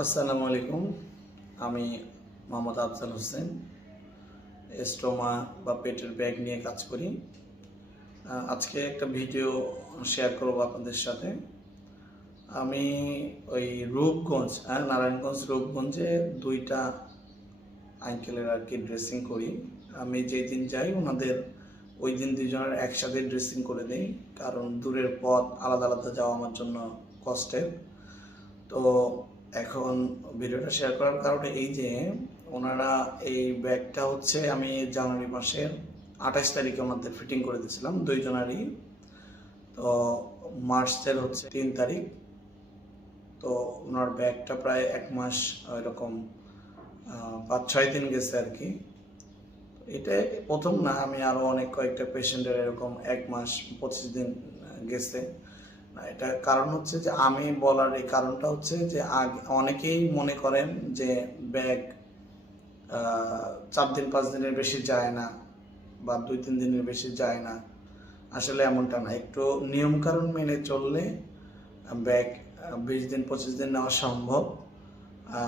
আসসালামু আলাইকুম। আমি মোহাম্মদ আফজাল হোসেন, স্টোমা বা পেটের ব্যাগ নিয়ে কাজ করি। আজকে একটা ভিডিও শেয়ার করব আপনাদের সাথে। আমি ওই রূপগঞ্জ নারায়ণগঞ্জ রূপগঞ্জে দুইটা আঙ্কেলের আর কি ড্রেসিং করি। আমি যেই দিন যাই ওনাদের ওই দিন দুজনের একসাথে ড্রেসিং করে দিই, কারণ দূরের পথ আলাদা আলাদা যাওয়া আমার জন্য কষ্টের। তো এখন ভিডিওটা শেয়ার করার কারণে এই যে ওনারা এই ব্যাগটা হচ্ছে আমি জানুয়ারি মাসের 28 তারিখে ওনাদের ফিটিং করে দিয়েছিলাম দুইজনারই। তো মার্চের হচ্ছে 3 তারিখ। তো ওনার ব্যাগটা প্রায় 1 মাস এরকম 5-6 দিন গেছে আর কি। এটা প্রথম না, আমি আরও অনেক কয়েকটা পেশেন্টের এরকম 1 মাস 25 দিন গেছে। না, এটা কারণ হচ্ছে যে আমি বলার এই কারণটা হচ্ছে যে অনেকেই মনে করেন যে ব্যাগ 4 দিন 5 দিনের বেশি যায় না বা 2-3 দিনের বেশি যায় না। আসলে এমনটা না, একটু নিয়মকানুন মেনে চললে ব্যাগ 20 দিন 25 দিন নেওয়া সম্ভব।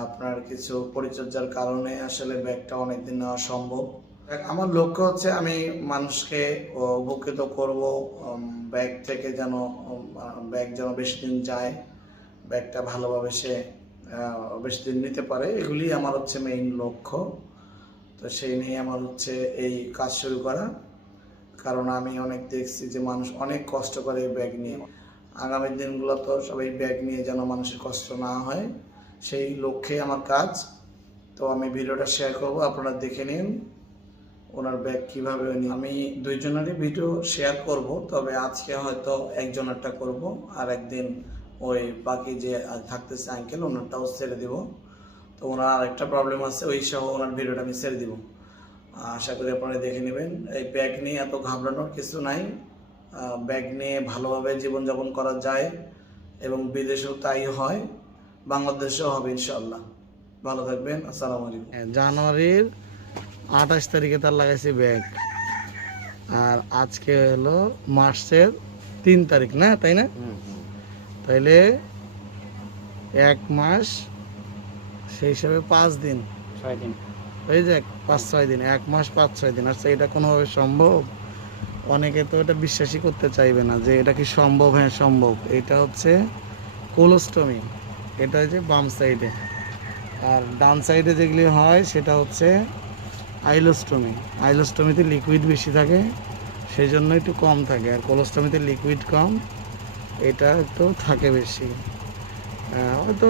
আপনার কিছু পরিচর্যার কারণে আসলে ব্যাগটা অনেক দিন নেওয়া সম্ভব। আমার লক্ষ্য হচ্ছে আমি মানুষকে উপকৃত করব, ব্যাগ থেকে যেন ব্যাগ যেন বেশি দিন যায়, ব্যাগটা ভালোভাবে সে বেশি দিন নিতে পারে, এগুলি আমার হচ্ছে মেইন লক্ষ্য। তো সেই নিয়ে আমার হচ্ছে এই কাজ শুরু করা, কারণ আমি অনেক দেখছি যে মানুষ অনেক কষ্ট করে ব্যাগ নিয়ে। আগামী দিনগুলো তো সবাই ব্যাগ নিয়ে যেন মানুষের কষ্ট না হয়, সেই লক্ষ্যে আমার কাজ। তো আমি ভিডিওটা শেয়ার করব, আপনারা দেখে নিন ওনার ব্যাগ কীভাবে। আমি দুইজনেরই ভিডিও শেয়ার করব, তবে আজকে হয়তো একজনেরটা করব, আর একদিন ওই বাকি যে থাকতেছে আঙ্কেল ওনারটাও ছেড়ে দিব। তো ওনার আরেকটা প্রবলেম আছে, ওই সহ ওনার ভিডিওটা আমি ছেড়ে দিব। আশা করি আপনারা দেখে নেবেন। এই ব্যাগ নিয়ে এত ঘাবড়ানোর কিছু নাই, ব্যাগ নিয়ে ভালোভাবে জীবনযাপন করা যায় এবং বিদেশেও তাই হয়, বাংলাদেশেও হবে ইনশাআল্লাহ। ভালো থাকবেন, আসসালামু আলাইকুম। জানুয়ারির 28 তারিখে তার লাগাইছি ব্যাগ, আর আজকে হলো মার্চের 3 তারিখ, না তাই না? তাইলে 1 মাস, সেই হিসাবে 5 দিন 6 দিন হয়ে যাক, 5-6 দিন, 1 মাস 5-6 দিন। আচ্ছা, এটা কোনোভাবে সম্ভব? অনেকে তো এটা বিশ্বাসই করতে চাইবে না যে এটা কি সম্ভব। হ্যাঁ সম্ভব। এটা হচ্ছে কোলোস্টমি, এটা হচ্ছে বাম সাইডে, আর ডান সাইডে যেগুলি হয় সেটা হচ্ছে আইলোস্টমি। আইলোস্টমিতে লিকুইড বেশি থাকে, সেই জন্য একটু কম থাকে, আর কোলোস্টমিতে লিকুইড কম, এটা একটু থাকে বেশি। হয়তো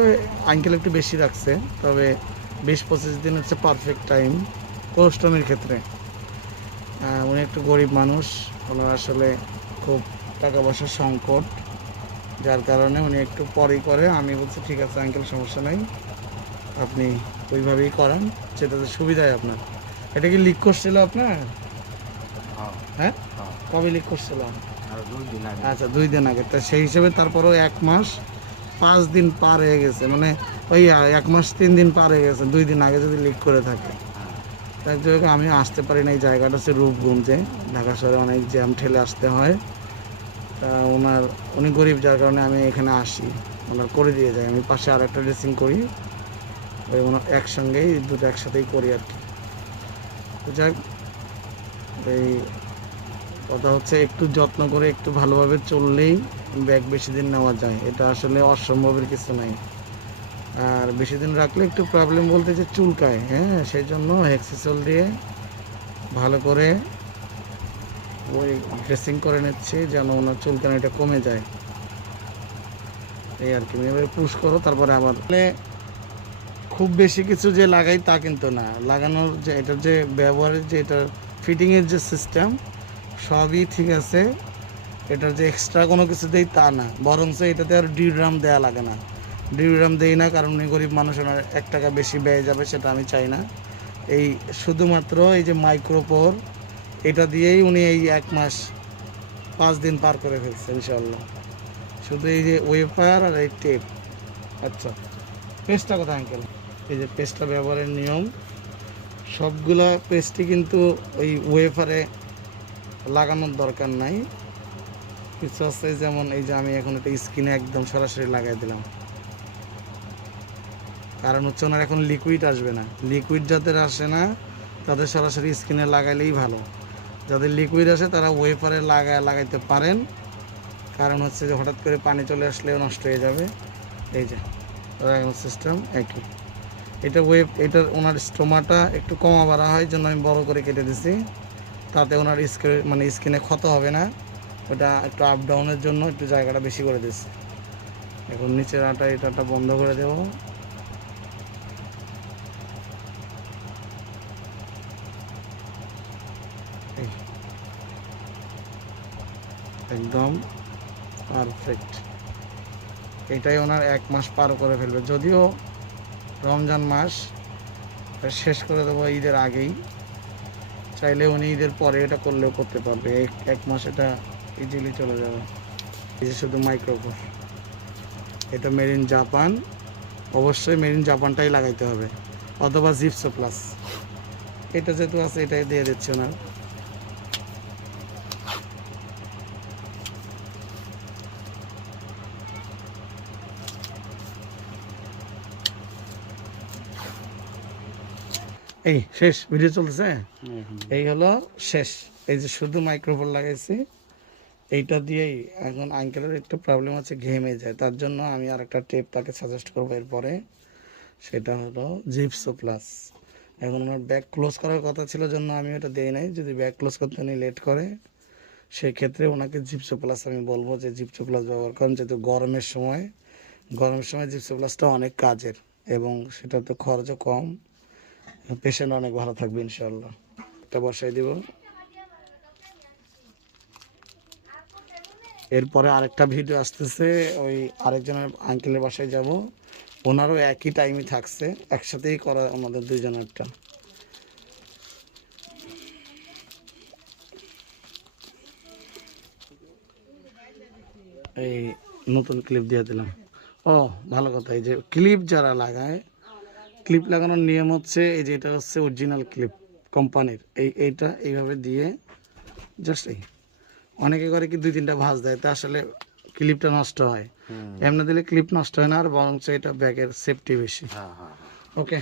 আঙ্কেল একটু বেশি রাখছে, তবে 20-25 দিন হচ্ছে পারফেক্ট টাইম কোলোস্টমির ক্ষেত্রে। উনি একটু গরিব মানুষ, ওনার আসলে খুব টাকা পয়সার সংকট, যার কারণে উনি একটু পরেই করে। আমি বলছি ঠিক আছে আঙ্কেল, সমস্যা নাই, আপনি ওইভাবেই করান, যেটাতে সুবিধায় আপনার। এটা কি লিক করছিল আপনার? হ্যাঁ, কবে লিক করছিল? আচ্ছা, 2 দিন আগে। তা সেই হিসেবে তারপরেও 1 মাস 5 দিন পার হয়ে গেছে, মানে ওই 1 মাস 3 দিন পার হয়ে গেছে 2 দিন আগে যদি লিক করে থাকে। তার জন্য আমি আসতে পারি না। এই জায়গাটা হচ্ছে রূপগঞ্জে, ঢাকা শহরে অনেক জ্যাম ঠেলে আসতে হয়। তা উনি গরিব, যার কারণে আমি এখানে আসি, ওনার করে দিয়ে যাই। আমি পাশে আর একটা ড্রেসিং করি, ওই ওনার একসঙ্গেই দুটো একসাথেই করি আর কি। তো যাক, এই কথা হচ্ছে একটু যত্ন করে একটু ভালোভাবে চললেই ব্যাগ বেশি দিন নেওয়া যায়, এটা আসলে অসম্ভবের কিছু নাই। আর বেশি দিন রাখলে একটু প্রবলেম বলতে যে চুলকায়, হ্যাঁ, সেই জন্য হেক্সিসল দিয়ে ভালো করে ওই ড্রেসিং করে নিচ্ছি যেন ওনার চুলকানিটা কমে যায়, এই আর কি। এভাবে পুশ করো, তারপরে আবার খুব বেশি কিছু যে লাগাই তা কিন্তু না। লাগানোর যে এটার যে ব্যবহারের যে এটার ফিটিংয়ের যে সিস্টেম, সবই ঠিক আছে। এটার যে এক্সট্রা কোনো কিছু দেই তা না, বরঞ্চ এটাতে আর ডিউড্রাম দেওয়া লাগে না। ডিউড্রাম দেই না কারণ উনি গরিব মানুষ, ওনার 1 টাকা বেশি ব্যয় যাবে, সেটা আমি চাই না। এই শুধুমাত্র এই যে মাইক্রোপোর, এটা দিয়েই উনি এই 1 মাস 5 দিন পার করে ফেলছে ইনশাল্লাহ। শুধু এই যে ওয়েফার আর এই টেপ। আচ্ছা, পেস্টটা কোথায় আঙ্কেল? এই যে পেস্টটা ব্যবহারের নিয়ম, সবগুলা পেস্টই কিন্তু ওই ওয়েফারে লাগানোর দরকার নাই। কিছু আছে যেমন এই যে আমি এখন একটা স্কিনে একদম সরাসরি লাগাই দিলাম। কারণ হচ্ছে ওনার এখন লিকুইড আসবে না। লিকুইড যাদের আসে না তাদের সরাসরি স্কিনে লাগাইলেই ভালো। যাদের লিকুইড আসে তারা ওয়েফারে লাগাইতে পারেন, কারণ হচ্ছে যে হঠাৎ করে পানি চলে আসলেও নষ্ট হয়ে যাবে। এই যে লাগানোর সিস্টেম একই। এটা এটার ওনার স্টোমাটা একটু কমা বাড়া হয় জন্য আমি বড় করে কেটে দিছি, তাতে ওনার স্কিনে ক্ষত হবে না। ওটা একটু আপ ডাউনের জন্য একটু জায়গাটা বেশি করে দিচ্ছি। এখন নিচের এটাটা বন্ধ করে দেব। একদম পারফেক্ট। এটাই ওনার 1 মাস পার করে ফেলবে। যদিও রমজান মাস শেষ করে দেবো ঈদের আগেই, চাইলে উনি ঈদের পরে এটা করলেও করতে পারবে। 1 মাস এটা ইজিলি চলে যাবে। এই যে শুধু মাইক্রোফোন, এটা মেড ইন জাপান। অবশ্যই মেড ইন জাপানটাই লাগাইতে হবে, অথবা জিপসো প্লাস। এটা যেহেতু আছে এটাই দিয়ে দিচ্ছে ওনার। এই শেষ, ভিডিও চলতেছে, এই হলো শেষ। এই যে শুধু মাইক্রোফোন লাগাইছি, এইটা দিয়েই। এখন আঙ্কেলের একটু প্রবলেম আছে, ঘেমে যায়, তার জন্য আমি আর একটা টেপ তাকে সাজেস্ট করবো এরপরে, সেটা হলো জিপসো প্লাস। এখন ওনার ব্যাক ক্লোজ করার কথা ছিল জন্য আমি ওটা দিই নাই। যদি ব্যাক ক্লোজ করতে উনি লেট করে সেই ক্ষেত্রে ওনাকে জিপসো প্লাস আমি বলবো যে জিপসো প্লাস ব্যবহার করেন, যেহেতু গরমের সময় জিপসো প্লাসটা অনেক কাজের এবং সেটা তো খরচও কম, পেশেন্ট অনেক ভালো থাকবে ইনশাল্লাহ। এটা বসাই দিব। এরপরে আরেকটা ভিডিও আসতেছে, ওই আরেকজনের আঙ্কেলের বাসায় যাব, ওনারও একই টাইমই থাকছে, একসাথেই করা আমাদের দুইজনেরটা। এই নতুন ক্লিপ দিয়ে দিলাম। ও ভালো কথা, এই যে ক্লিপ যারা লাগায়, ক্লিপ লাগানোর নিয়ম হচ্ছে এই যে এটা হচ্ছে অরিজিনাল ক্লিপ কোম্পানির, এইটা এইভাবে দিয়ে জাস্ট অনেকে করে কি 2-3টা ভাঁজ দেয়, তা আসলে ক্লিপটা নষ্ট হয়। এমনি দিলে ক্লিপ নষ্ট হয় না, আর বরঞ্চ এটা ব্যাগের সেফটি বেশি। ওকে।